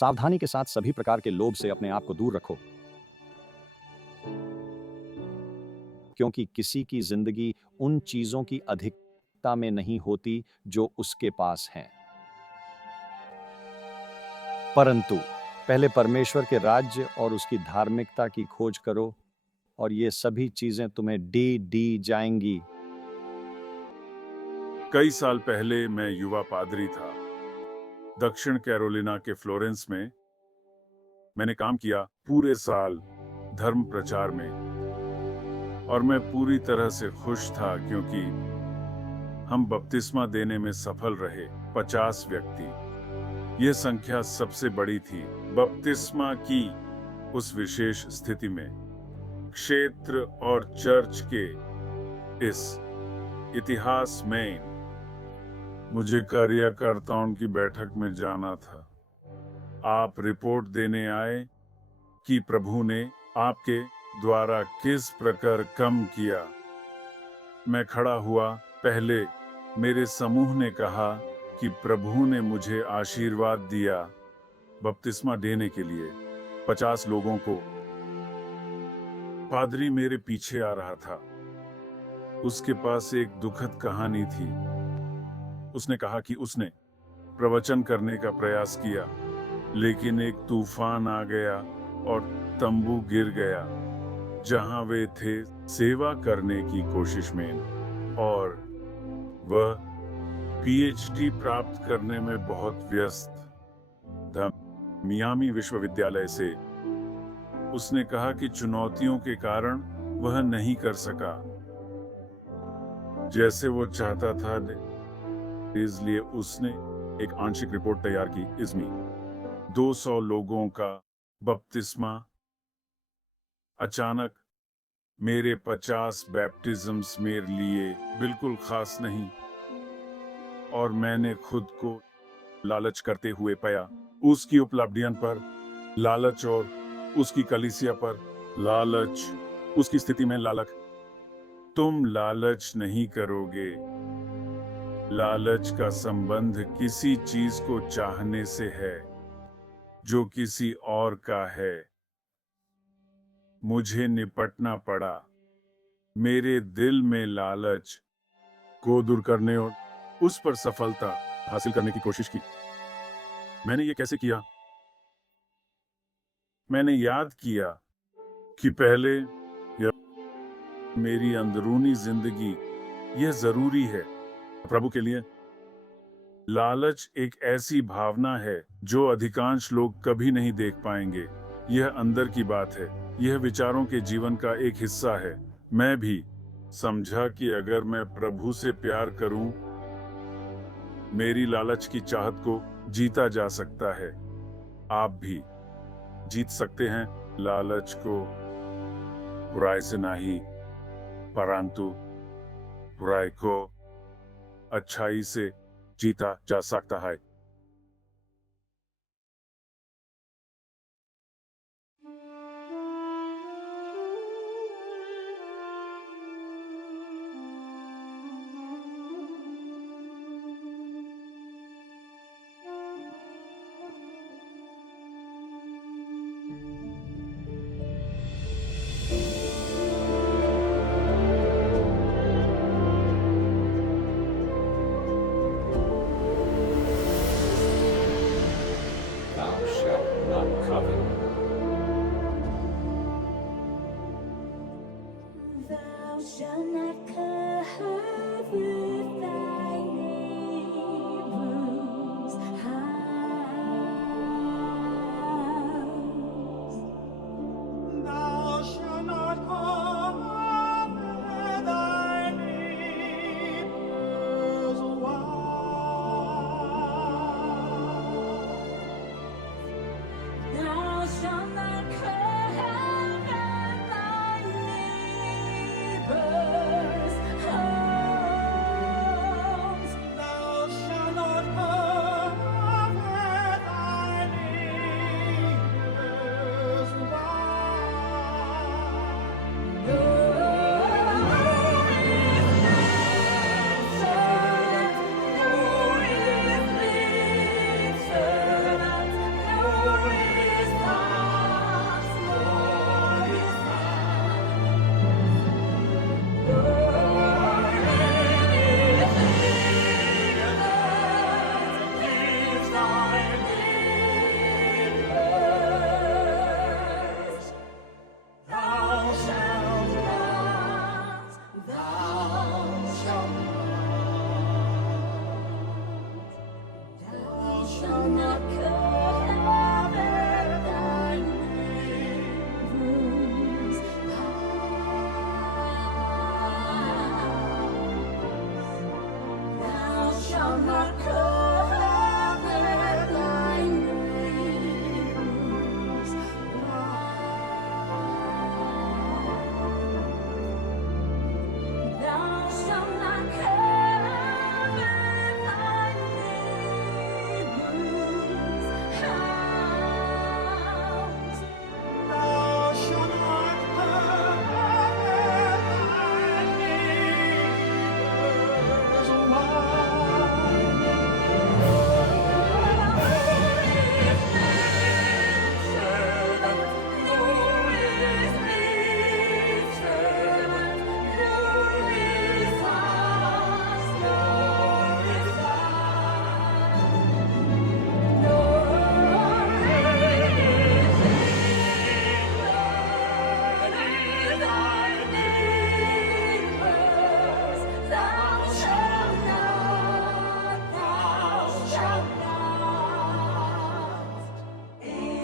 सावधानी के साथ सभी प्रकार के लोभ से अपने आप को दूर रखो, क्योंकि किसी की जिंदगी उन चीजों की अधिकता में नहीं होती जो उसके पास हैं। परंतु पहले परमेश्वर के राज्य और उसकी धार्मिकता की खोज करो और ये सभी चीजें तुम्हें दी जाएंगी। कई साल पहले मैं युवा पादरी था। दक्षिण कैरोलिना के फ्लोरेंस में मैंने काम किया पूरे साल धर्म प्रचार में, और मैं पूरी तरह से खुश था क्योंकि हम बपतिस्मा देने में सफल रहे। 50 व्यक्ति, यह संख्या सबसे बड़ी थी बपतिस्मा की उस विशेष स्थिति में। क्षेत्र और चर्च के इस इतिहास में मुझे कार्यकर्ताओं की बैठक में जाना था। आप रिपोर्ट देने आए कि प्रभु ने आपके द्वारा किस प्रकार काम किया। मैं खड़ा हुआ। पहले मेरे समूह ने कहा कि प्रभु ने मुझे आशीर्वाद दिया बपतिस्मा देने के लिए 50 लोगों को। पादरी मेरे पीछे आ रहा था। उसके पास एक दुखद कहानी थी। उसने कहा कि उसने प्रवचन करने का प्रयास किया, लेकिन एक तूफान आ गया और तंबू गिर गया जहां वे थे सेवा करने की कोशिश में, और वह पीएचडी प्राप्त करने में बहुत व्यस्त था। मियामी विश्वविद्यालय से उसने कहा कि चुनौतियों के कारण वह नहीं कर सका जैसे वो चाहता था, इसलिए उसने एक आंशिक रिपोर्ट तैयार की। इसमें 200 लोगों का बपतिस्मा। अचानक मेरे 50 बैप्टिज्म्स मेरे लिए बिल्कुल खास नहीं, और मैंने खुद को लालच करते हुए पाया। उसकी उपलब्धियों पर लालच और उसकी कलीसिया पर लालच, उसकी स्थिति में लालच। तुम लालच नहीं करोगे। लालच का संबंध किसी चीज को चाहने से है जो किसी और का है। मुझे निपटना पड़ा मेरे दिल में लालच को दूर करने और उस पर सफलता हासिल करने की कोशिश की। मैंने ये कैसे किया? मैंने याद किया कि पहले यह मेरी अंदरूनी जिंदगी, यह जरूरी है प्रभु के लिए। लालच एक ऐसी भावना है जो अधिकांश लोग कभी नहीं देख पाएंगे। यह अंदर की बात है, यह विचारों के जीवन का एक हिस्सा है। मैं भी समझा कि अगर मैं प्रभु से प्यार करूं, मेरी लालच की चाहत को जीता जा सकता है। आप भी जीत सकते हैं लालच को, बुराई से नहीं, परंतु बुराई को अच्छाई से जीता जा सकता है। shall not cover thy neighbor's wife. Thou shalt not cover thy neighbor's house. Thou shalt not cover thy neighbor's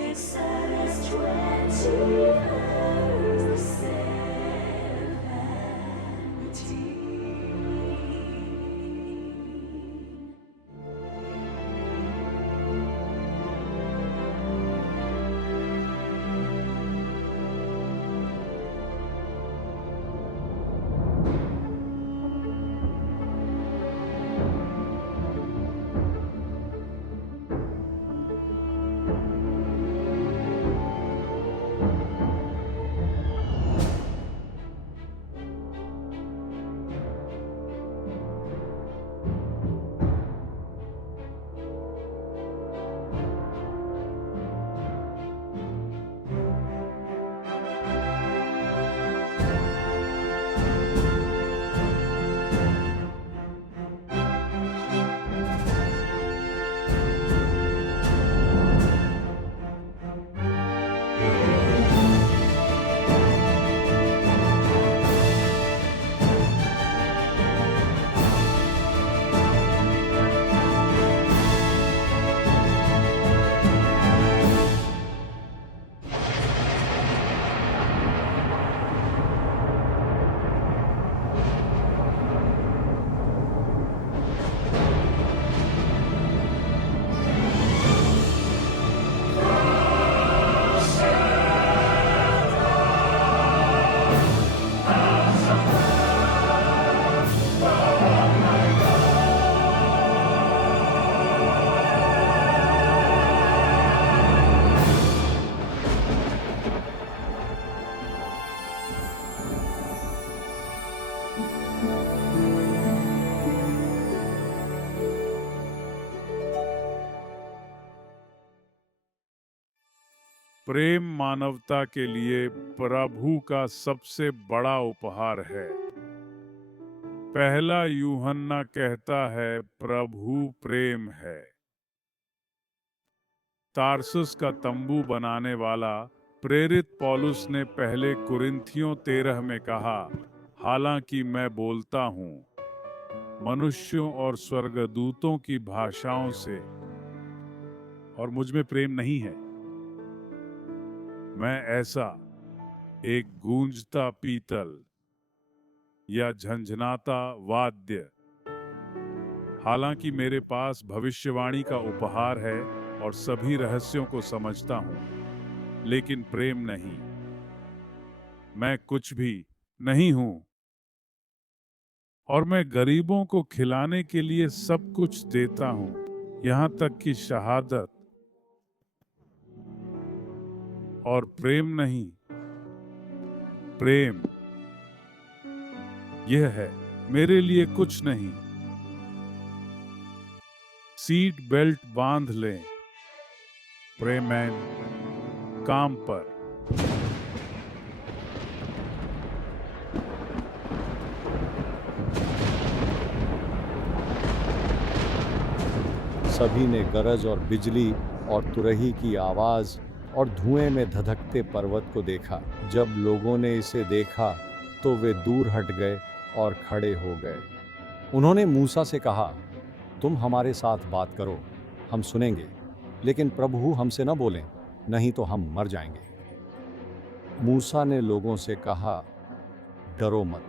Exodus 20, verse 17. प्रेम मानवता के लिए प्रभु का सबसे बड़ा उपहार है। पहला यूहन्ना कहता है प्रभु प्रेम है। तारसुस का तंबू बनाने वाला प्रेरित पौलुस ने पहले कुरिन्थियों 13 में कहा, हालांकि मैं बोलता हूँ मनुष्यों और स्वर्गदूतों की भाषाओं से और मुझ में प्रेम नहीं है, मैं ऐसा एक गूंजता पीतल या झंझनाता वाद्य, हालांकि मेरे पास भविष्यवाणी का उपहार है और सभी रहस्यों को समझता हूं, लेकिन प्रेम नहीं, मैं कुछ भी नहीं हूं। और मैं गरीबों को खिलाने के लिए सब कुछ देता हूं, यहां तक कि शहादत, और प्रेम नहीं, प्रेम यह है मेरे लिए कुछ नहीं। सीट बेल्ट बांध लें, प्रेमैन काम पर। सभी ने गरज और बिजली और तुरही की आवाज और धुएं में धधकते पर्वत को देखा। जब लोगों ने इसे देखा तो वे दूर हट गए और खड़े हो गए। उन्होंने मूसा से कहा, तुम हमारे साथ बात करो, हम सुनेंगे, लेकिन प्रभु हमसे न बोलें, नहीं तो हम मर जाएंगे। मूसा ने लोगों से कहा, डरो मत,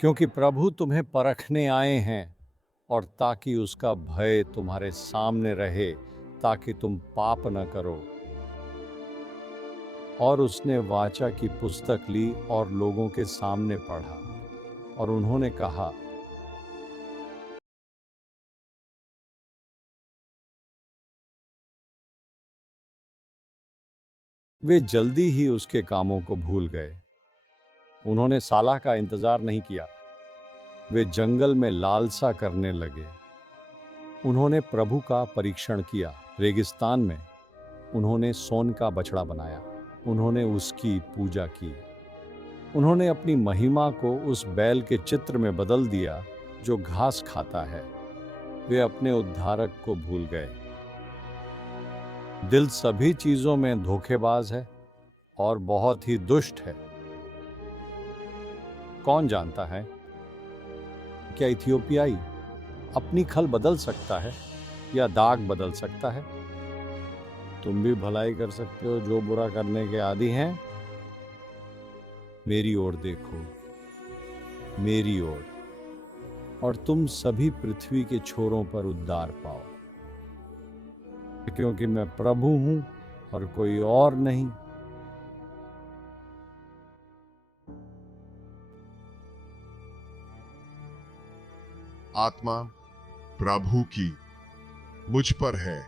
क्योंकि प्रभु तुम्हें परखने आए हैं और ताकि उसका भय तुम्हारे सामने रहे, ताकि तुम पाप न करो। और उसने वाचा की पुस्तक ली और लोगों के सामने पढ़ा, और उन्होंने कहा, वे जल्दी ही उसके कामों को भूल गए। उन्होंने सालाह का इंतजार नहीं किया, वे जंगल में लालसा करने लगे। उन्होंने प्रभु का परीक्षण किया रेगिस्तान में। उन्होंने सोन का बछड़ा बनाया, उन्होंने उसकी पूजा की। उन्होंने अपनी महिमा को उस बैल के चित्र में बदल दिया जो घास खाता है। वे अपने उद्धारक को भूल गए। दिल सभी चीजों में धोखेबाज है और बहुत ही दुष्ट है। कौन जानता है, क्या इथियोपियाई अपनी खल बदल सकता है या दाग बदल सकता है? तुम भी भलाई कर सकते हो जो बुरा करने के आदी हैं। मेरी ओर देखो, मेरी ओर, और तुम सभी पृथ्वी के छोरों पर उद्धार पाओ, क्योंकि मैं प्रभु हूं और कोई और नहीं। आत्मा प्रभु की मुझ पर है,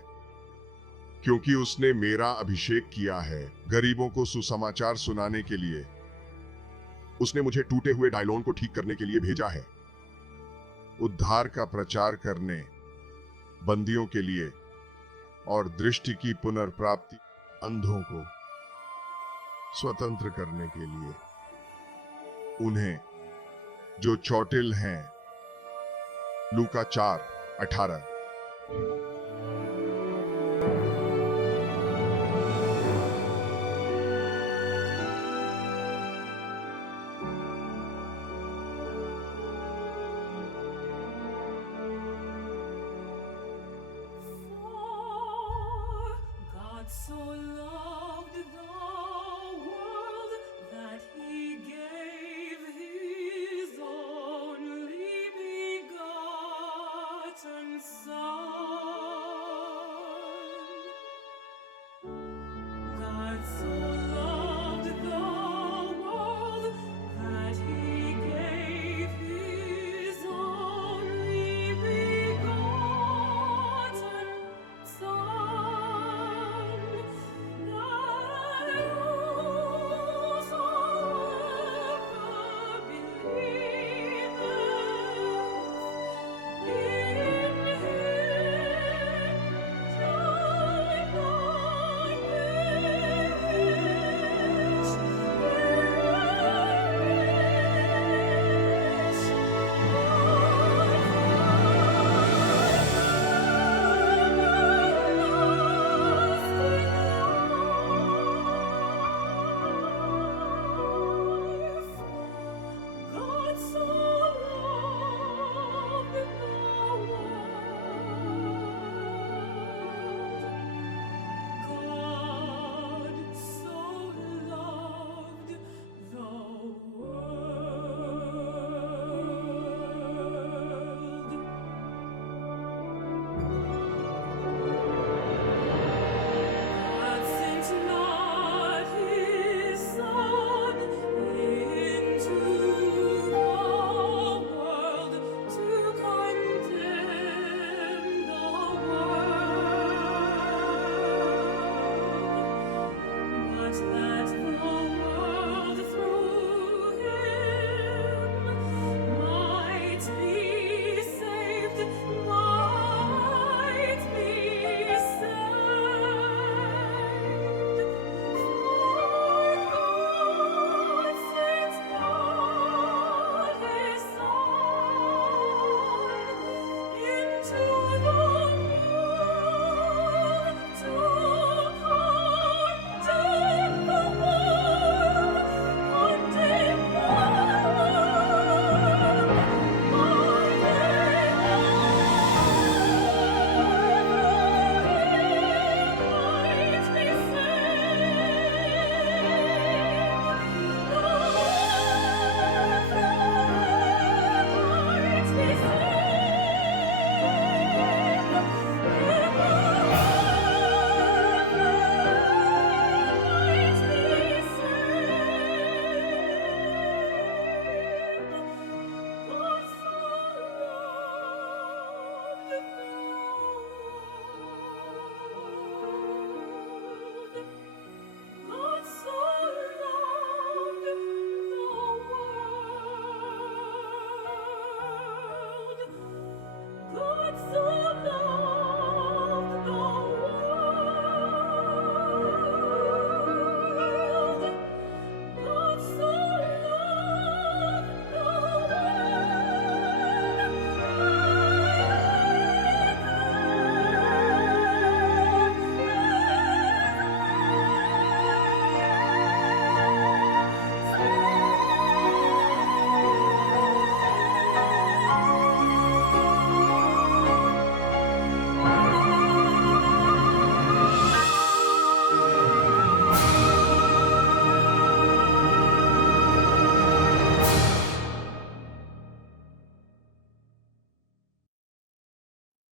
क्योंकि उसने मेरा अभिषेक किया है गरीबों को सुसमाचार सुनाने के लिए। उसने मुझे टूटे हुए डायलोन को ठीक करने के लिए भेजा है, उद्धार का प्रचार करने बंदियों के लिए, और दृष्टि की पुनर्प्राप्ति अंधों को स्वतंत्र करने के लिए, उन्हें जो चौटिल हैं। लूका 4:18। For God so loved the world that he gave his only begotten Son,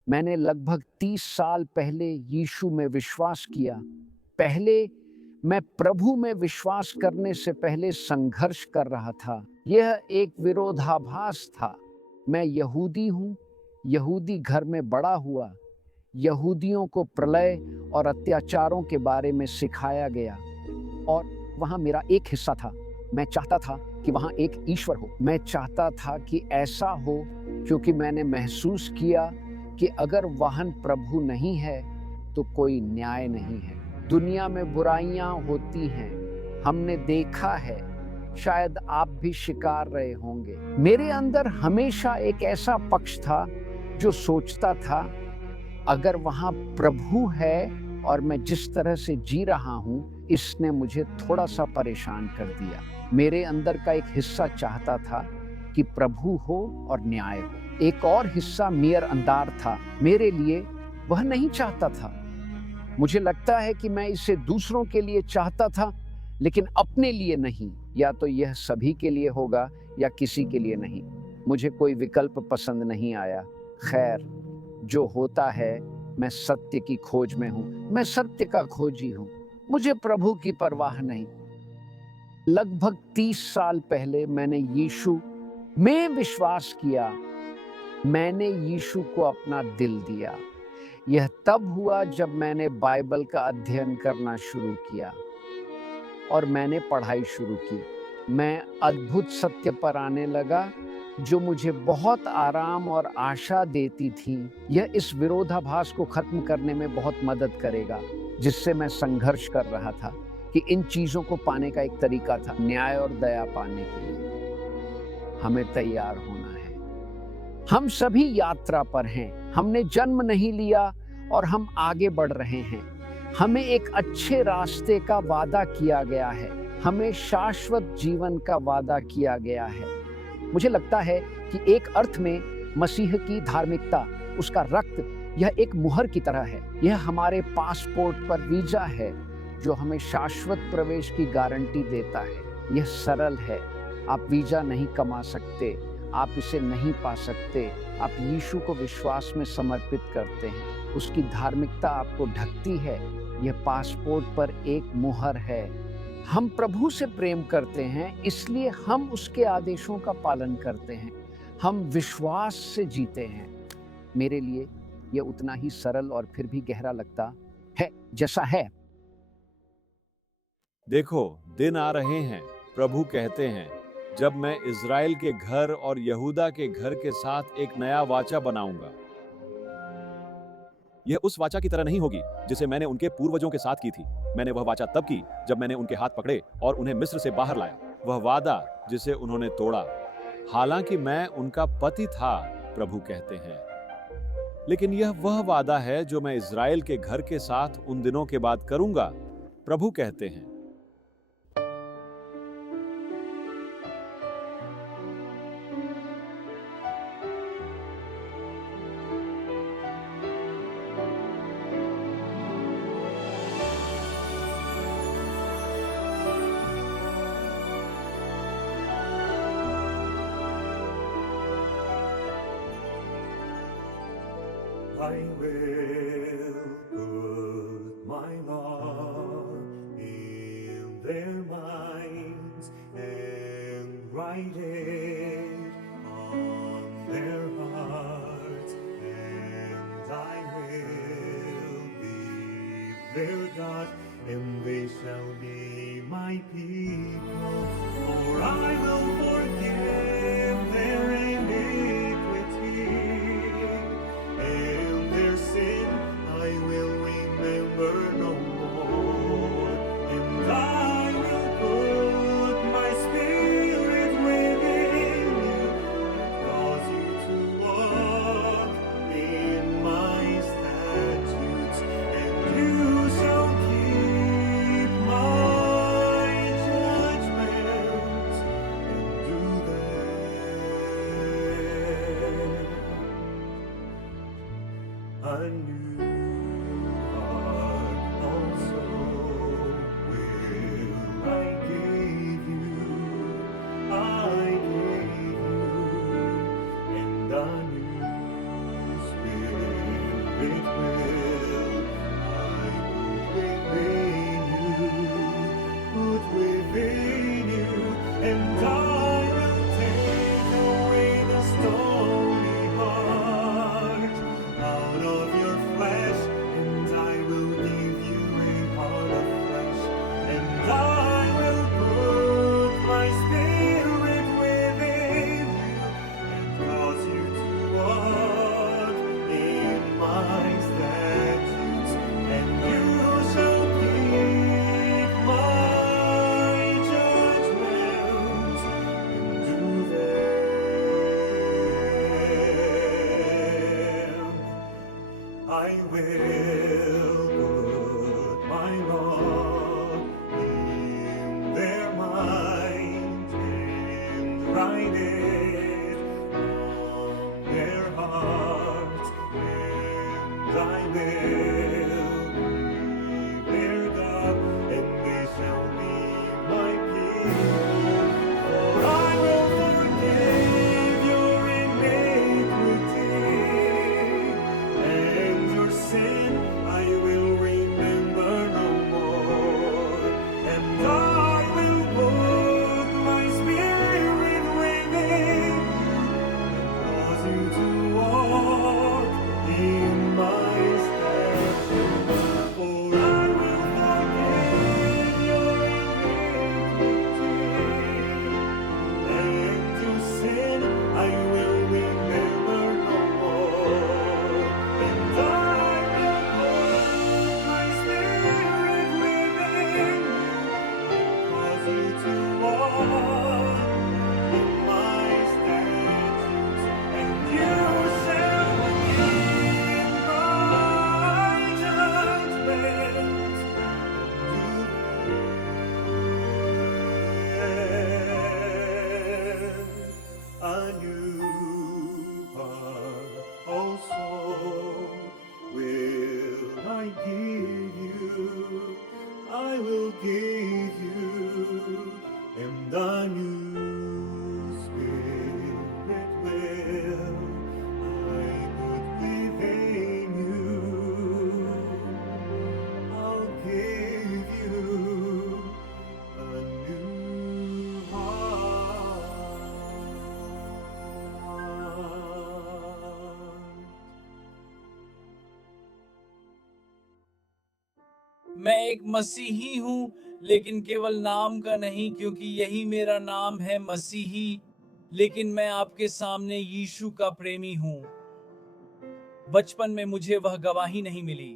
मैंने लगभग 30 साल पहले यीशु में विश्वास किया। पहले मैं प्रभु में विश्वास करने से पहले संघर्ष कर रहा था। यह एक विरोधाभास था। मैं यहूदी हूँ, यहूदी घर में बड़ा हुआ। यहूदियों को प्रलय और अत्याचारों के बारे में सिखाया गया और वहाँ मेरा एक हिस्सा था। मैं चाहता था कि वहाँ एक ईश्वर हो। मैं चाहता था कि ऐसा हो क्योंकि मैंने महसूस किया कि अगर वहाँ प्रभु नहीं है तो कोई न्याय नहीं है। दुनिया में बुराइयां होती हैं, हमने देखा है, शायद आप भी शिकार रहे होंगे। मेरे अंदर हमेशा एक ऐसा पक्ष था जो सोचता था अगर वहाँ प्रभु है और मैं जिस तरह से जी रहा हूँ, इसने मुझे थोड़ा सा परेशान कर दिया। मेरे अंदर का एक हिस्सा चाहता था कि प्रभु हो और न्याय हो। एक और हिस्सा मेयर अंदार था। मेरे लिए वह नहीं चाहता था। मुझे लगता है कि मैं इसे दूसरों के लिए चाहता था, लेकिन अपने लिए नहीं। या तो यह सभी के लिए होगा या किसी के लिए नहीं। मुझे कोई विकल्प पसंद नहीं आया। खैर, जो होता है, मैं सत्य की खोज में हूँ। मैं सत्य का खोजी हूँ। मुझे प्रभु की परवाह नहीं। लगभग 30 साल पहले मैंने यीशु में विश्वास किया। मैंने यीशु को अपना दिल दिया। यह तब हुआ जब मैंने बाइबल का अध्ययन करना शुरू किया और मैंने पढ़ाई शुरू की। मैं अद्भुत सत्य पर आने लगा जो मुझे बहुत आराम और आशा देती थी। यह इस विरोधाभास को खत्म करने में बहुत मदद करेगा जिससे मैं संघर्ष कर रहा था कि इन चीज़ों को पाने का एक तरीका था। न्याय और दया पाने के लिए हमें तैयार होना है। हम सभी यात्रा पर हैं। हमने जन्म नहीं लिया और हम आगे बढ़ रहे हैं। हमें एक अच्छे रास्ते का वादा किया गया है। हमें शाश्वत जीवन का वादा किया गया है। मुझे लगता है कि एक अर्थ में मसीह की धार्मिकता, उसका रक्त, यह एक मुहर की तरह है। यह हमारे पासपोर्ट पर वीजा है जो हमें शाश्वत प्रवेश की गारंटी देता है। यह सरल है। आप वीजा नहीं कमा सकते, आप इसे नहीं पा सकते। आप यीशु को विश्वास में समर्पित करते हैं। उसकी धार्मिकता आपको ढकती है। यह पासपोर्ट पर एक मुहर है। हम प्रभु से प्रेम करते हैं, इसलिए हम उसके आदेशों का पालन करते हैं। हम विश्वास से जीते हैं। मेरे लिए यह उतना ही सरल और फिर भी गहरा लगता है जैसा है। देखो, दिन आ रहे हैं, प्रभु कहते हैं, जब मैं इज़राइल के घर और यहूदा के घर के साथ एक नया वाचा बनाऊंगा। यह उस वाचा की तरह नहीं होगी जिसे मैंने उनके पूर्वजों के साथ की थी। मैंने वह वाचा तब की जब मैंने उनके हाथ पकड़े और उन्हें मिस्र से बाहर लाया। वह वादा जिसे उन्होंने तोड़ा। हालांकि मैं उनका पति था, प्रभु कहते हैं, लेकिन यह वह वादा है जो मैं इज़राइल के घर के साथ उन दिनों के बाद करूंगा, प्रभु कहते हैं। I will put my law in their minds and write it on their hearts, and I will be their God, and they shall be my people, for I will forgive their iniquity. And their sin I will remember no more, and I will put my spirit within you, and cause you to walk in my statutes, and you shall keep my judgments and do them. A new heart also will I give you, and a new spirit I will put my law in their mind and write it on their hearts, and I will be their God, and they shall be my people. For I will forgive your iniquity, and your sin I will remember no more. And I will put my spirit within you, cause you to walk in my statutes. For I will forgive your iniquity, and your sin I will remember no more. And I will put my spirit within you, cause you to walk in my statutes, and you shall keep my judgments and do a new heart also will I give you. I will give you, and a new spirit will I put within you. I'll give you a new heart. मैं एक मसीही हूँ, लेकिन केवल नाम का नहीं, क्योंकि यही मेरा नाम है, मसीही। लेकिन मैं आपके सामने यीशु का प्रेमी हूँ। बचपन में मुझे वह गवाही नहीं मिली।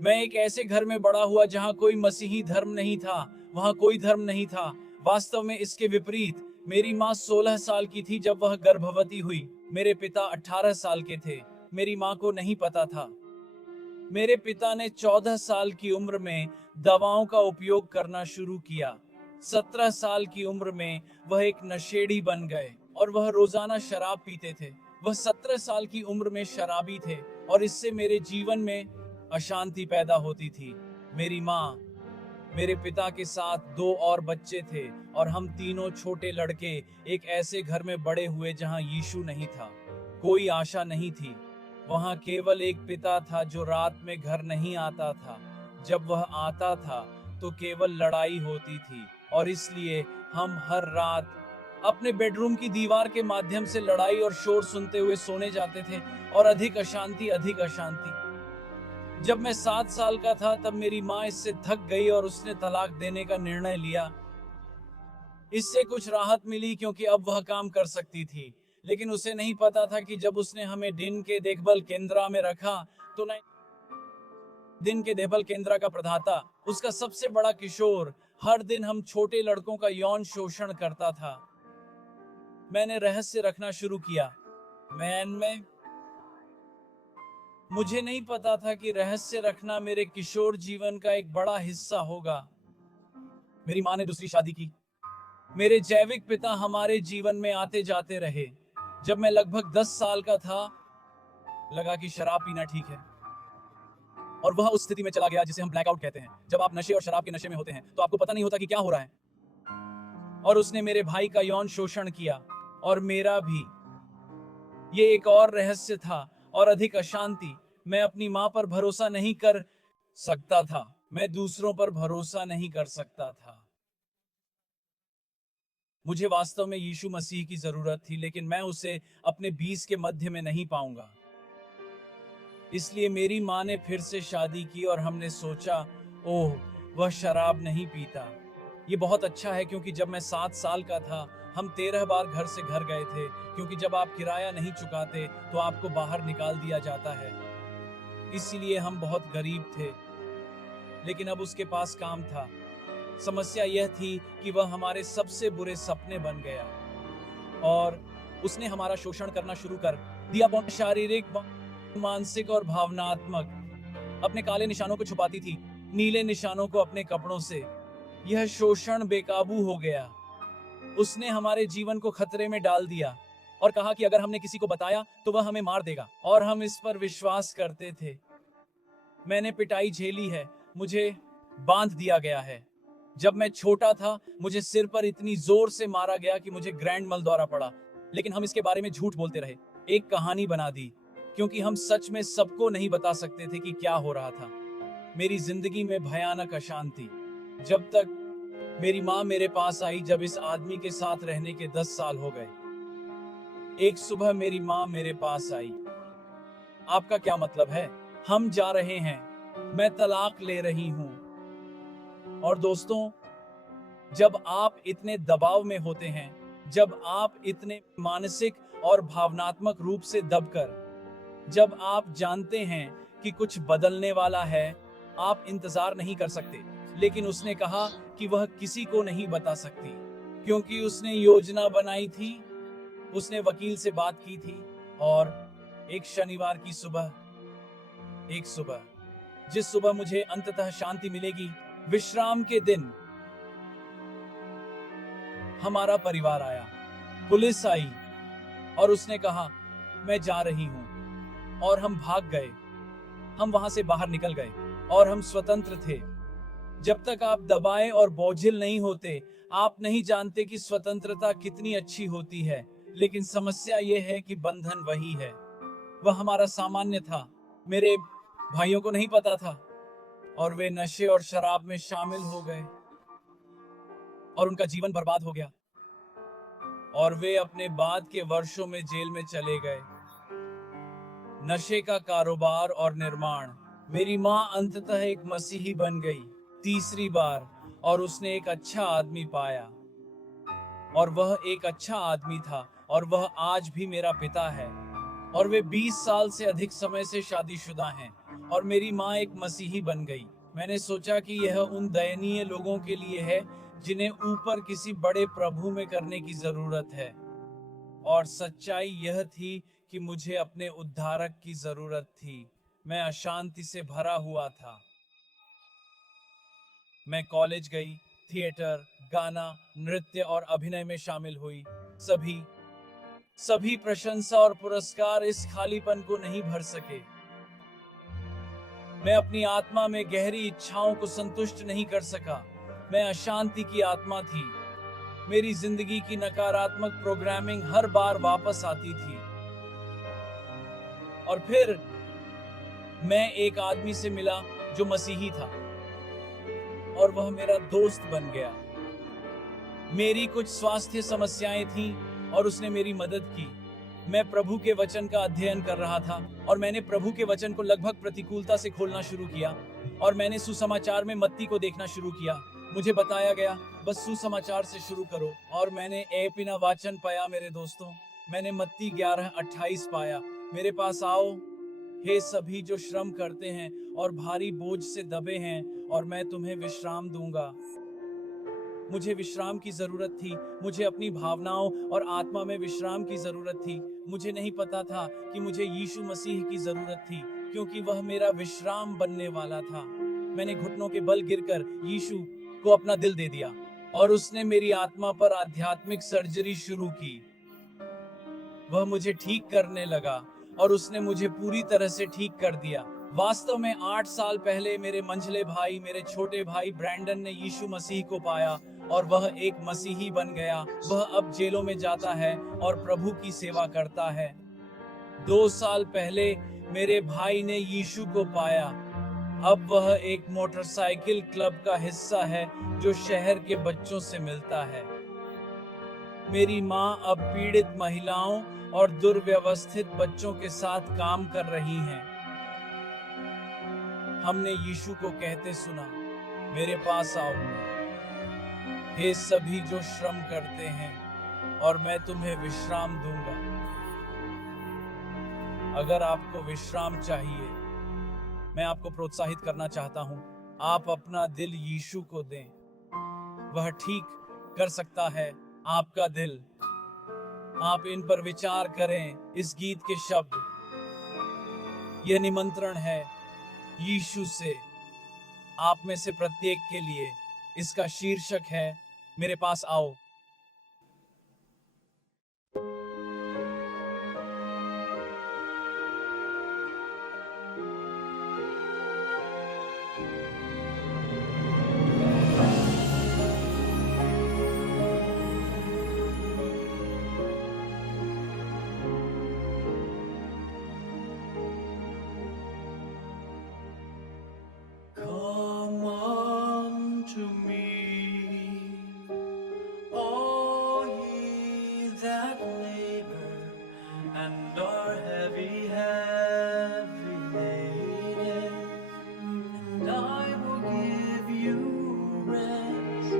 मैं एक ऐसे घर में बड़ा हुआ जहाँ कोई मसीही धर्म नहीं था, वहाँ कोई धर्म नहीं था। वास्तव में इसके विपरीत, मेरी माँ 16 साल की थी जब वह गर्भवती हुई। मेरे पिता 18 साल के थे। मेरी माँ को नहीं पता था। मेरे पिता ने 14 साल की उम्र में दवाओं का उपयोग करना शुरू किया। 17 साल की उम्र में वह एक नशेड़ी बन गए और वह रोजाना शराब पीते थे। वह 17 साल की उम्र में शराबी थे और इससे मेरे जीवन में अशांति पैदा होती थी। मेरी माँ, मेरे पिता के साथ 2 और बच्चे थे और हम तीनों छोटे लड़के एक ऐसे घर में बड़े हुए जहाँ यीशु नहीं था। कोई आशा नहीं थी। वहाँ केवल एक पिता था जो रात में घर नहीं आता था। जब वह आता था तो केवल लड़ाई होती थी और इसलिए हम हर रात अपने बेडरूम की दीवार के माध्यम से लड़ाई और शोर सुनते हुए सोने जाते थे और अधिक अशांति, अधिक अशांति। जब मैं 7 साल का था तब मेरी माँ इससे थक गई और उसने तलाक देने का निर्णय लिया। इससे कुछ राहत मिली क्योंकि अब वह काम कर सकती थी, लेकिन उसे नहीं पता था कि जब उसने हमें दिन के देखभाल केंद्र में रखा तो दिन के देखभाल केंद्र का प्रदाता, उसका सबसे बड़ा किशोर, हर दिन हम छोटे लड़कों का यौन शोषण करता था। मैंने रहस्य रखना शुरू किया। मुझे नहीं पता था कि रहस्य रखना मेरे किशोर जीवन का एक बड़ा हिस्सा होगा। मेरी माँ ने दूसरी शादी की। मेरे जैविक पिता हमारे जीवन में आते जाते रहे। जब मैं लगभग 10 साल का था, लगा कि शराब पीना ठीक है और वह उस स्थिति में चला गया जिसे हम ब्लैकआउट कहते हैं। जब आप नशे और शराब के नशे में होते हैं तो आपको पता नहीं होता कि क्या हो रहा है। और उसने मेरे भाई का यौन शोषण किया और मेरा भी। ये एक और रहस्य था और अधिक अशांति। मैं अपनी माँ पर भरोसा नहीं कर सकता था। मैं दूसरों पर भरोसा नहीं कर सकता था। मुझे वास्तव में यीशु मसीह की जरूरत थी, लेकिन मैं उसे अपने 20 के मध्य में नहीं पाऊंगा। इसलिए मेरी माँ ने फिर से शादी की और हमने सोचा, ओह, वह शराब नहीं पीता। ये बहुत अच्छा है, क्योंकि जब मैं 7 साल का था हम 13 बार घर से घर गए थे, क्योंकि जब आप किराया नहीं चुकाते तो आपको बाहर निकाल दिया जाता है। इसीलिए हम बहुत गरीब थे, लेकिन अब उसके पास काम था। समस्या यह थी कि वह हमारे सबसे बुरे सपने बन गया और उसने हमारा शोषण करना शुरू कर दिया। शारीरिक मानसिक और भावनात्मक। अपने काले निशानों को छुपाती थी, नीले निशानों को अपने कपड़ों से। यह शोषण बेकाबू हो गया। उसने हमारे जीवन को खतरे में डाल दिया और कहा कि अगर हमने किसी को बताया तो वह हमें मार देगा, और हम इस पर विश्वास करते थे। मैंने पिटाई झेली है, मुझे बांध दिया गया है। जब मैं छोटा था, मुझे सिर पर इतनी जोर से मारा गया कि मुझे ग्रैंड मल दौरा पड़ा, लेकिन हम इसके बारे में झूठ बोलते रहे, एक कहानी बना दी, क्योंकि हम सच में सबको नहीं बता सकते थे कि क्या हो रहा था। मेरी जिंदगी में भयानक अशांति, जब तक मेरी माँ मेरे पास आई जब इस आदमी के साथ रहने के 10 साल हो गए। एक सुबह मेरी माँ मेरे पास आई। आपका क्या मतलब है? हम जा रहे हैं, मैं तलाक ले रही हूँ। और दोस्तों, जब आप इतने दबाव में होते हैं, जब आप इतने मानसिक और भावनात्मक रूप से दबकर, जब आप जानते हैं कि कुछ बदलने वाला है, आप इंतजार नहीं कर सकते। लेकिन उसने कहा कि वह किसी को नहीं बता सकती, क्योंकि उसने योजना बनाई थी, उसने वकील से बात की थी। और एक शनिवार की सुबह, एक सुबह जिस सुबह मुझे अंततः शांति मिलेगी, विश्राम के दिन, हमारा परिवार आया, पुलिस आई और उसने कहा मैं जा रही हूं। और हम भाग गए, हम वहां से बाहर निकल गए और हम स्वतंत्र थे। जब तक आप दबाए और बोझिल नहीं होते, आप नहीं जानते कि स्वतंत्रता कितनी अच्छी होती है। लेकिन समस्या यह है कि बंधन वही है। वह हमारा सामान्य था, मेरे भाइयों को नहीं पता था, और वे नशे और शराब में शामिल हो गए और उनका जीवन बर्बाद हो गया, और वे अपने बाद के वर्षों में जेल में चले गए। नशे का कारोबार और निर्माण। मेरी माँ अंततः एक मसीही बन गई, तीसरी बार, और उसने एक अच्छा आदमी पाया, और वह एक अच्छा आदमी था, और वह आज भी मेरा पिता है। और वे 20 साल से अधिक समय से शादीशुदा हैं, और मेरी माँ एक मसीही बन गई। मैंने सोचा कि यह उन दयनीय लोगों के लिए है जिन्हें ऊपर किसी बड़े प्रभु में करने की जरूरत है। और सच्चाई यह थी कि मुझे अपने उद्धारक की जरूरत थी। मैं अशांति से भरा हुआ था। मैं कॉलेज गई, थिएटर, गाना, नृत्य और अभिनय में शामिल हुई। सभी प्रशंसा और पुरस्कार इस खालीपन को नहीं भर सके। मैं अपनी आत्मा में गहरी इच्छाओं को संतुष्ट नहीं कर सका। मैं अशांति की आत्मा थी। मेरी जिंदगी की नकारात्मक प्रोग्रामिंग हर बार वापस आती थी। और फिर मैं एक आदमी से मिला जो मसीही था, और वह मेरा दोस्त बन गया। मेरी कुछ स्वास्थ्य समस्याएं थीं और उसने मेरी मदद की। मैं प्रभु के वचन का अध्ययन कर रहा था, और मैंने प्रभु के वचन को लगभग प्रतिकूलता से खोलना शुरू किया, और मैंने सुसमाचार में मत्ती को देखना शुरू किया। मुझे बताया गया, बस सुसमाचार से शुरू करो, और मैंने एपिना वाचन पाया। मेरे दोस्तों, मैंने मत्ती 11:28 पाया। मेरे पास आओ, हे सभी जो श्रम करते हैं और भारी बोझ से दबे हैं, और मैं तुम्हें विश्राम दूंगा। मुझे विश्राम की जरूरत थी। मुझे अपनी भावनाओं और आत्मा में विश्राम की जरूरत थी। मुझे नहीं पता था कि मुझे यीशु मसीह की जरूरत थी, क्योंकि वह मेरा विश्राम बनने वाला था। मैंने घुटनों के बल गिरकर यीशु को अपना दिल दे दिया, और उसने मेरी आत्मा पर आध्यात्मिक सर्जरी शुरू की। वह मुझे ठीक करने लगा, और उसने मुझे पूरी तरह से ठीक कर दिया। वास्तव में 8 साल पहले मेरे मंझले भाई, मेरे छोटे भाई ब्रैंडन ने यीशु मसीह को पाया, और वह एक मसीही बन गया। वह अब जेलों में जाता है और प्रभु की सेवा करता है। 2 साल पहले मेरे भाई ने यीशु को पाया। अब वह एक मोटरसाइकिल क्लब का हिस्सा है जो शहर के बच्चों से मिलता है। मेरी माँ अब पीड़ित महिलाओं और दुर्व्यवस्थित बच्चों के साथ काम कर रही हैं। हमने यीशु को कहते सुना, मेरे पास आओ, हे सभी जो श्रम करते हैं, और मैं तुम्हें विश्राम दूंगा। अगर आपको विश्राम चाहिए, मैं आपको प्रोत्साहित करना चाहता हूं, आप अपना दिल यीशु को दें। वह ठीक कर सकता है आपका दिल। आप इन पर विचार करें। इस गीत के शब्द, यह निमंत्रण है यीशु से आप में से प्रत्येक के लिए। इसका शीर्षक है मेरे पास आओ। Come unto me, all ye that labor and are heavy laden, and I will give you rest.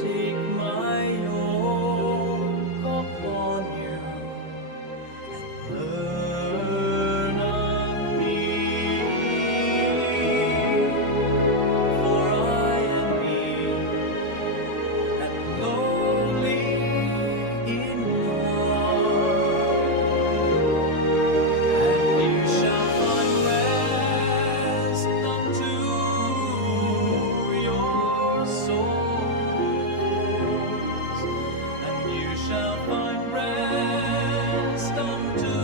Take my yoke upon you and learn of me. For I am meek and lowly in heart, and you shall find rest unto your souls, and you shall find rest unto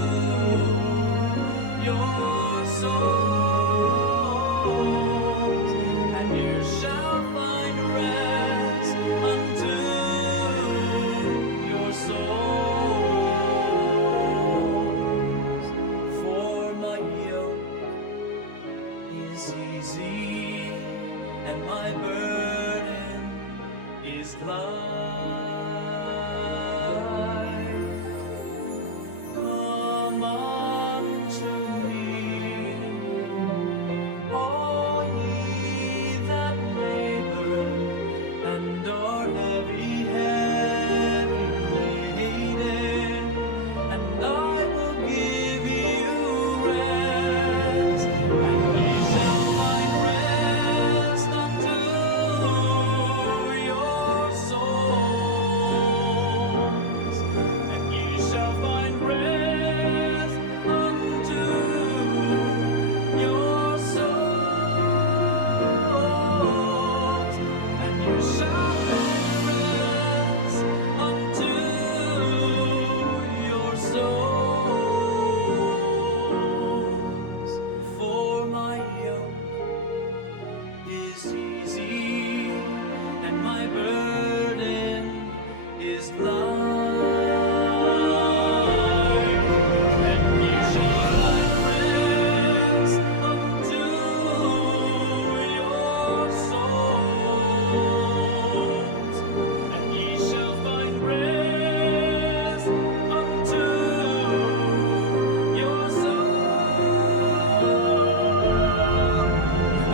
your souls, and you shall find rest unto your souls. For my yoke is easy and my burden is light. Come unto me, all ye that labor and are heavy laden, and I will give you rest. And ye shall find rest unto your souls, and ye shall find rest unto your souls, and you shall find rest unto your souls. For my yoke is easy and my burden is light, and you shall find rest unto your souls, and ye shall find rest unto your souls,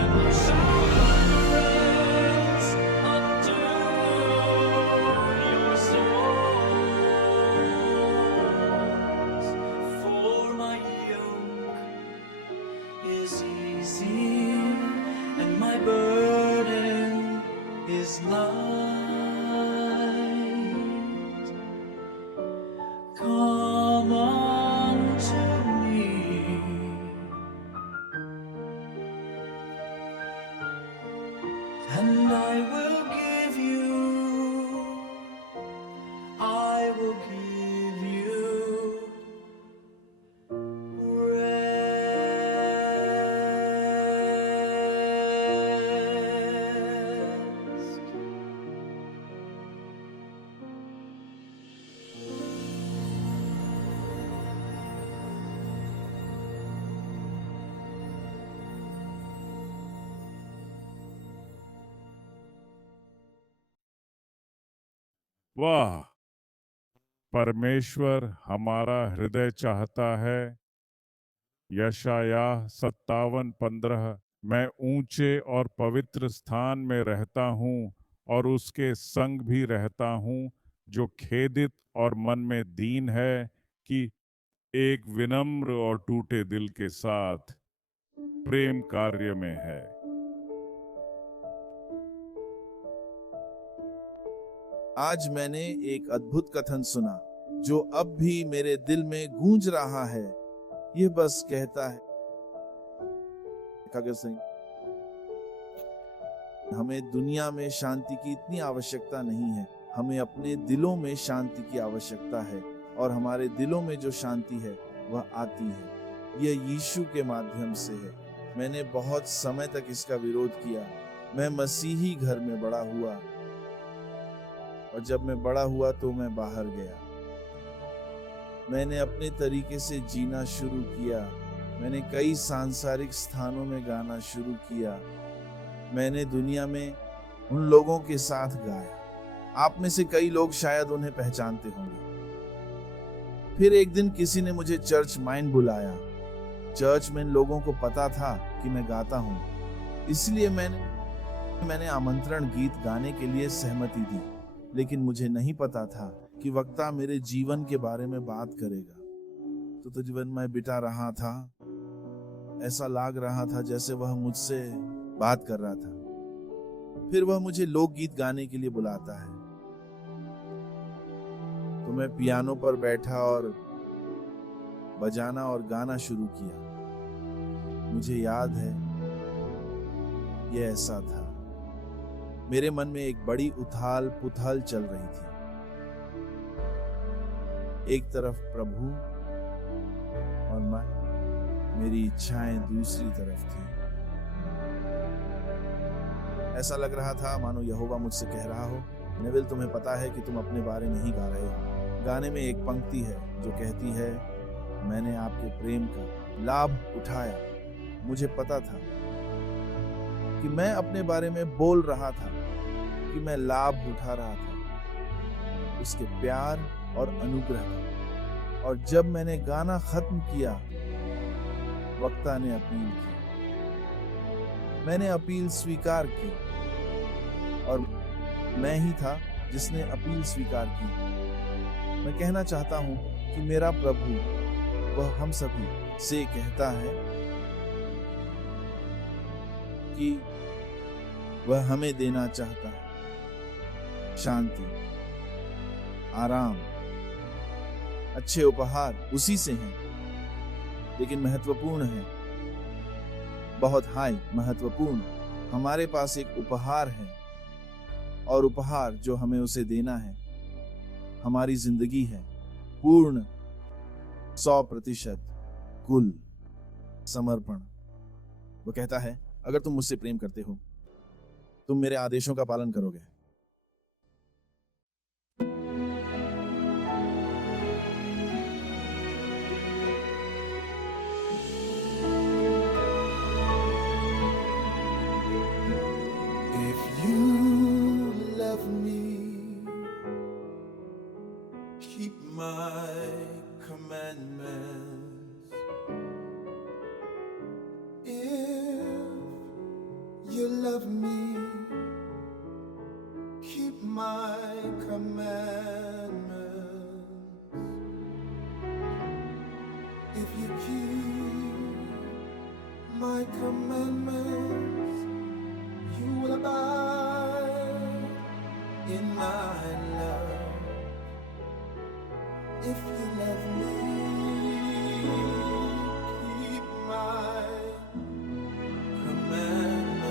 and you shall find rest unto your souls. For my yoke is easy and my burden is light. Come unto me, and I will give you rest. वाह! परमेश्वर हमारा हृदय चाहता है। यशायाह 57:15 मैं ऊंचे और पवित्र स्थान में रहता हूँ और उसके संग भी रहता हूँ जो खेदित और मन में दीन है, कि एक विनम्र और टूटे दिल के साथ प्रेम कार्य में है। आज मैंने एक अद्भुत कथन सुना जो अब भी मेरे दिल में गूंज रहा है। यह बस कहता है, देखा कि सही, हमें दुनिया में शांति की इतनी आवश्यकता नहीं है, हमें अपने दिलों में शांति की आवश्यकता है, और हमारे दिलों में जो शांति है वह आती है, यह यीशु के माध्यम से है। मैंने बहुत समय तक इसका विरोध किया। मैं मसीही घर में बड़ा हुआ, और जब मैं बड़ा हुआ तो मैं बाहर गया। मैंने अपने तरीके से जीना शुरू किया। मैंने कई सांसारिक स्थानों में गाना शुरू किया। मैंने दुनिया में उन लोगों के साथ गाया। आप में से कई लोग शायद उन्हें पहचानते होंगे। फिर एक दिन किसी ने मुझे चर्च माइन बुलाया। चर्च में लोगों को पता था कि मैं गाता हूँ, इसलिए मैंने आमंत्रण गीत गाने के लिए सहमति दी। लेकिन मुझे नहीं पता था कि वक्ता मेरे जीवन के बारे में बात करेगा। तो जीवन में बिता रहा था, ऐसा लग रहा था जैसे वह मुझसे बात कर रहा था। फिर वह मुझे लोकगीत गाने के लिए बुलाता है, तो मैं पियानो पर बैठा और बजाना और गाना शुरू किया। मुझे याद है यह ऐसा था। मेरे मन में एक बड़ी उथाल पुथाल चल रही थी। एक तरफ प्रभु और मैं, मेरी इच्छाएं दूसरी तरफ थी। ऐसा लग रहा था मानो यहोवा मुझसे कह रहा हो, नेविल, तुम्हें पता है कि तुम अपने बारे में ही गा रहे हो। गाने में एक पंक्ति है जो कहती है, मैंने आपके प्रेम का लाभ उठाया। मुझे पता था कि मैं अपने बारे में बोल रहा था, कि मैं लाभ उठा रहा था उसके प्यार और अनुग्रह का। और जब मैंने गाना खत्म किया, वक्ता ने अपील की। मैंने अपील स्वीकार की, और मैं ही था जिसने अपील स्वीकार की। मैं कहना चाहता हूं कि मेरा प्रभु वह हम सभी से कहता है कि वह हमें देना चाहता है शांति, आराम, अच्छे उपहार उसी से हैं। लेकिन महत्वपूर्ण है, बहुत हाई महत्वपूर्ण, हमारे पास एक उपहार है, और उपहार जो हमें उसे देना है हमारी जिंदगी है। पूर्ण 100% कुल समर्पण। वो कहता है, अगर तुम मुझसे प्रेम करते हो, तुम मेरे आदेशों का पालन करोगे। If you love me, keep my commandments. If you love me, keep my commandments. If you keep my commandments, you will abide in my love. If you love me, keep my commandments.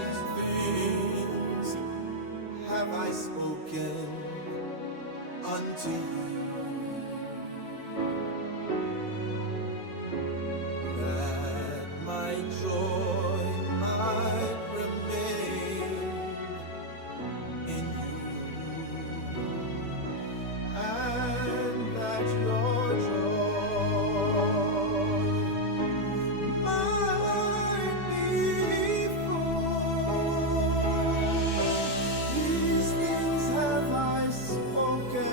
These things have I spoken unto you, that my joy might remain in you, and that your joy might be full. These things have I spoken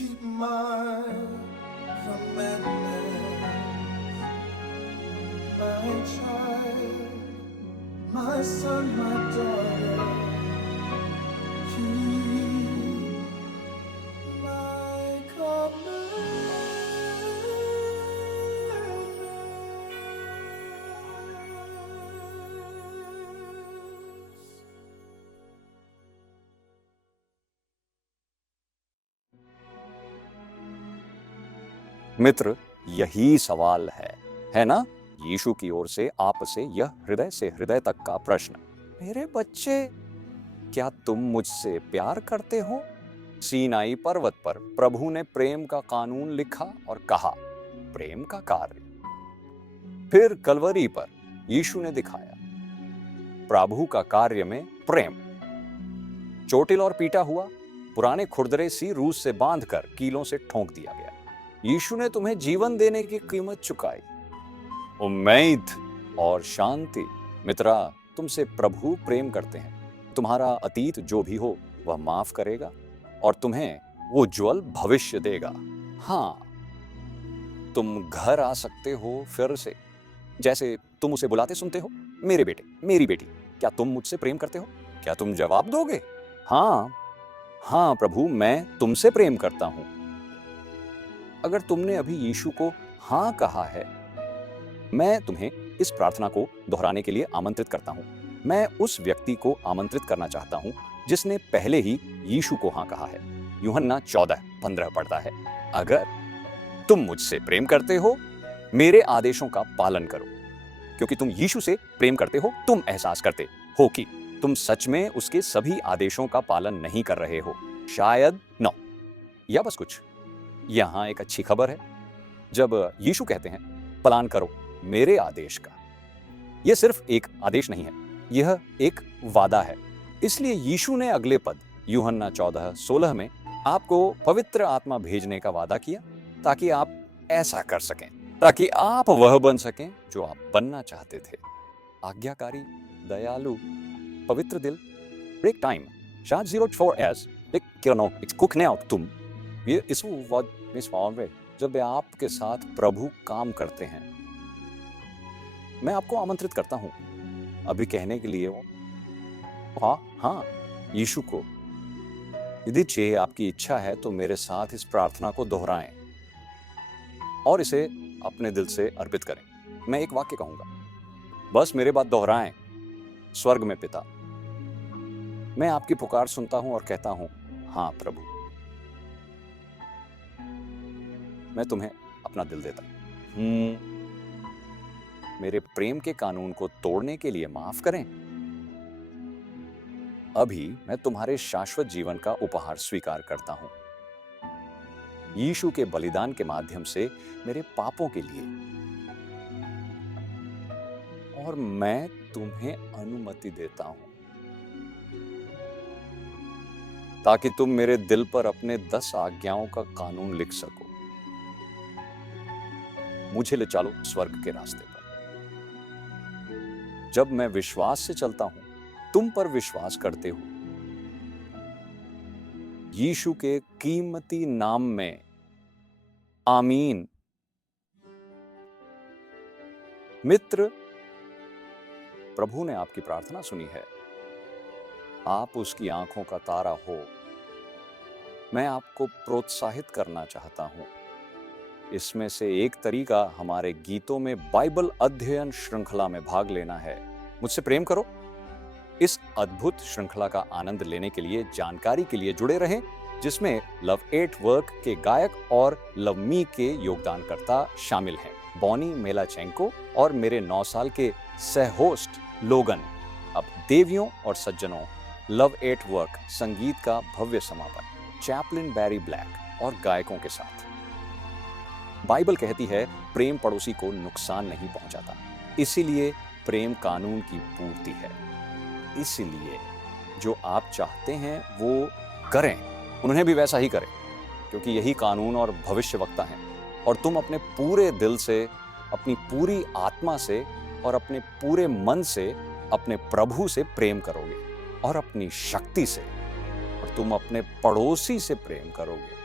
keep my commandments, my child, my son, my daughter, keep my commandments. मित्र, यही सवाल है ना? यीशु की ओर से आपसे यह हृदय से हृदय तक का प्रश्न। मेरे बच्चे, क्या तुम मुझसे प्यार करते हो? सीनाई पर्वत पर प्रभु ने प्रेम का कानून लिखा और कहा, प्रेम का कार्य। फिर कलवरी पर यीशु ने दिखाया प्रभु का कार्य में प्रेम। चोटिल और पीटा हुआ, पुराने खुरदरे सी रूस से बांधकर कीलों से ठोंक दिया गया। यीशु ने तुम्हें जीवन देने की कीमत चुकाई, उम्मीद और शांति। मित्रा, तुमसे प्रभु प्रेम करते हैं। तुम्हारा अतीत जो भी हो वह माफ करेगा और तुम्हें उज्जवल भविष्य देगा। हाँ, तुम घर आ सकते हो फिर से, जैसे तुम उसे बुलाते सुनते हो, मेरे बेटे, मेरी बेटी, क्या तुम मुझसे प्रेम करते हो? क्या तुम जवाब दोगे? हाँ प्रभु, मैं तुमसे प्रेम करता हूं। अगर तुमने अभी यीशु को हाँ कहा है, मैं तुम्हें इस प्रार्थना को दोहराने के लिए आमंत्रित करता हूं। मैं उस व्यक्ति को आमंत्रित करना चाहता हूं जिसने पहले ही यीशु को हाँ कहा है। यूहन्ना 14:15 पढ़ता है, अगर तुम मुझसे प्रेम करते हो, मेरे आदेशों का पालन करो। क्योंकि तुम यीशु से प्रेम करते हो, तुम एहसास करते हो कि तुम सच में उसके सभी आदेशों का पालन नहीं कर रहे हो। शायद न, या बस कुछ। यहां एक अच्छी खबर है। जब यीशु कहते हैं पालन करो मेरे आदेश का, यह सिर्फ एक आदेश नहीं है, यह एक वादा है। इसलिए यीशु ने अगले पद यूहन्ना 14:16 में आपको पवित्र आत्मा भेजने का वादा किया, ताकि आप ऐसा कर सकें, ताकि आप वह बन सकें जो आप बनना चाहते थे। आज्ञाकारी, दयालु, पवित्र दिल। Break time. Schaut sie rot vor erst. Ich genau. Ich guck näher auf तुम। ये इस वो जब आपके साथ प्रभु काम करते हैं, मैं आपको आमंत्रित करता हूं अभी कहने के लिए वो हाँ यीशु को। यदि चाहिए आपकी इच्छा है तो मेरे साथ इस प्रार्थना को दोहराएं और इसे अपने दिल से अर्पित करें। मैं एक वाक्य कहूंगा, बस मेरे बाद दोहराएं। स्वर्ग में पिता, मैं आपकी पुकार सुनता हूं और कहता हूं, हाँ प्रभु, मैं तुम्हें अपना दिल देता हूं। मेरे प्रेम के कानून को तोड़ने के लिए माफ करें। अभी मैं तुम्हारे शाश्वत जीवन का उपहार स्वीकार करता हूं, यीशु के बलिदान के माध्यम से मेरे पापों के लिए। और मैं तुम्हें अनुमति देता हूं ताकि तुम मेरे दिल पर अपने 10 आज्ञाओं का कानून लिख सको। मुझे ले चलो स्वर्ग के रास्ते पर। जब मैं विश्वास से चलता हूं, तुम पर विश्वास करते हो, यीशु के कीमती नाम में, आमीन। मित्र, प्रभु ने आपकी प्रार्थना सुनी है। आप उसकी आंखों का तारा हो। मैं आपको प्रोत्साहित करना चाहता हूं। इसमें से एक तरीका हमारे गीतों में बाइबल अध्ययन श्रृंखला में भाग लेना है। मुझसे प्रेम करो। इस अद्भुत श्रृंखला का आनंद लेने के लिए, जानकारी के लिए जुड़े रहें, जिसमें लव एट वर्क के गायक और लव मी के योगदानकर्ता शामिल हैं, बॉनी मेलाचेंको और मेरे 9 साल के सह होस्ट लोगन। अब देवियों और सज्जनों, लव एट वर्क संगीत का भव्य समापन चैपलिन बैरी ब्लैक और गायकों के साथ। बाइबल कहती है प्रेम पड़ोसी को नुकसान नहीं पहुंचाता, इसीलिए प्रेम कानून की पूर्ति है। इसलिए जो आप चाहते हैं वो करें, उन्हें भी वैसा ही करें, क्योंकि यही कानून और भविष्यवक्ता हैं। और तुम अपने पूरे दिल से, अपनी पूरी आत्मा से और अपने पूरे मन से अपने प्रभु से प्रेम करोगे और अपनी शक्ति से, और तुम अपने पड़ोसी से प्रेम करोगे।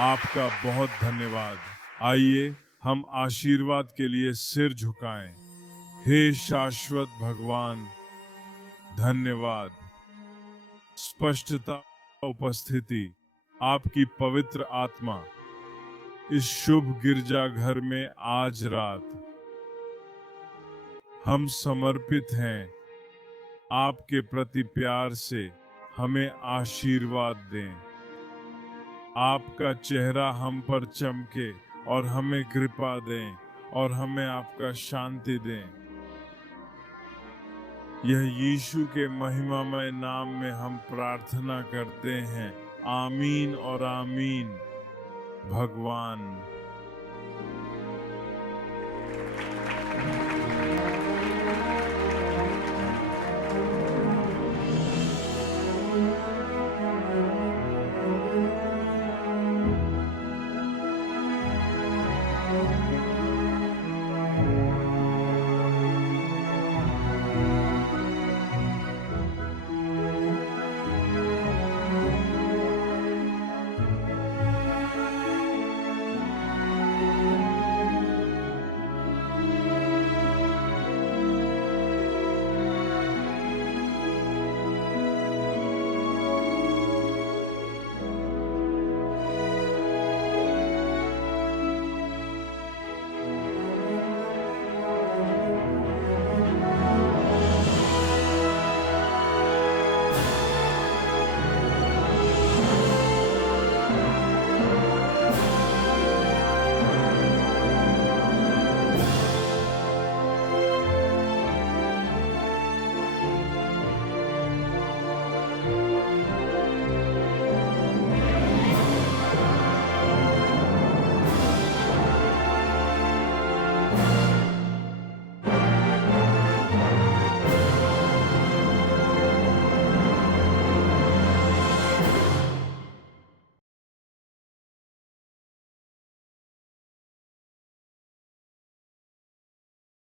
आपका बहुत धन्यवाद। आइए हम आशीर्वाद के लिए सिर झुकाएं। हे शाश्वत भगवान, धन्यवाद। स्पष्टता, उपस्थिति, आपकी पवित्र आत्मा इस शुभ गिरजाघर में आज रात हम समर्पित हैं। आपके प्रति प्यार से हमें आशीर्वाद दें। आपका चेहरा हम पर चमके और हमें कृपा दें और हमें आपका शांति दें। यह यीशु के महिमामय नाम में हम प्रार्थना करते हैं। आमीन और आमीन। भगवान